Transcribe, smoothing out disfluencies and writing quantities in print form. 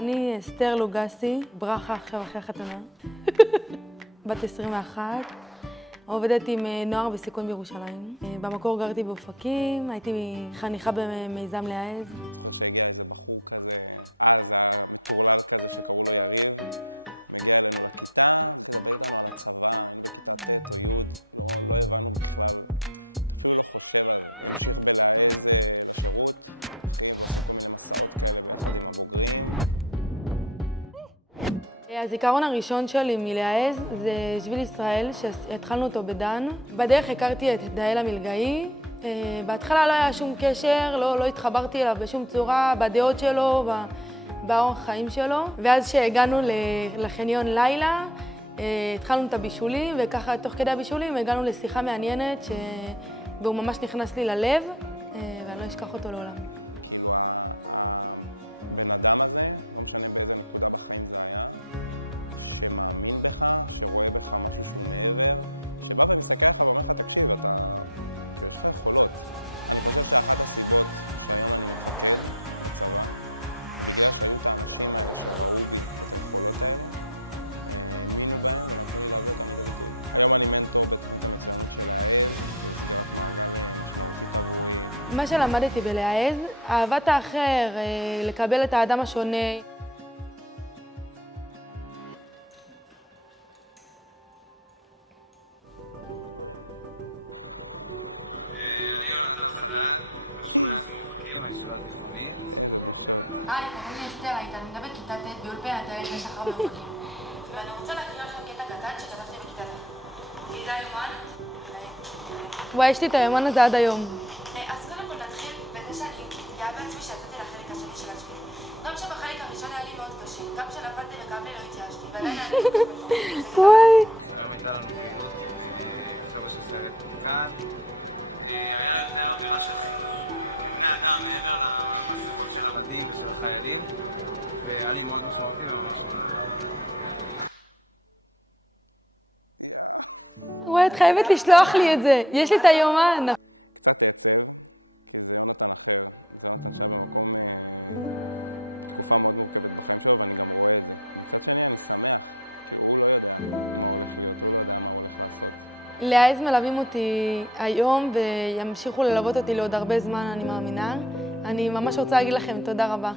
אני אסתר לוגסי, ברכה עכשיו אחרי החתונה, בת 21, עובדת עם נוער בסיכון בירושלים. במקור גרתי באופקים, הייתי חניכה במיזם להעז. הזיכרון הראשון שלי מלהעז זה שביל ישראל, שהתחלנו אותו בדן. בדרך הכרתי את דאל המלגאי. בהתחלה לא היה שום קשר, לא התחברתי אליו בשום צורה, בדעות שלו, באורח חיים שלו. ואז שהגענו לחניון לילה, התחלנו את הבישולים, וככה תוך כדי הבישולים הגענו לשיחה מעניינת, והוא ממש נכנס לי ללב, ואני לא אשכח אותו לעולם. מה שלמדתי בלהעז, אהבת האחר, לקבל את האדם השונה. אני יונתן חדד, ב-18 מאופקים, הישיבה התיכונית. היי, קוראים לי אסתר, היית תלמידה בכיתה ט' באולפן הטיילת בשחר באופקים. ואני רוצה להקריא לכם קטע קטן שכתבתי בכיתה ט'. כי זה היומן? וואי, יש לי את היומן הזה עד היום. אז קודם כל נתחיל בזה שאני גאה בעצמי שיצאתי לחלק השני של עצמי. גם שבחלק הראשון היה לי מאוד קשה, גם כשנפלתי וכאבי לא התייאשתי, ועדיין היה לי קשה. וואי. היום הייתה לנו פעילות, חבר'ה של סיירת כאן. היה יותר אווירה של חינוך, בני אדם מעבר למסכות של הבתים ושל החיילים, והיה לי מאוד משמעותי וממש וואי, את חייבת לשלוח לי את זה. יש לי את היומן. להעז מלווים אותי היום וימשיכו ללוות אותי לעוד הרבה זמן, אני מאמינה. אני ממש רוצה להגיד לכם תודה רבה.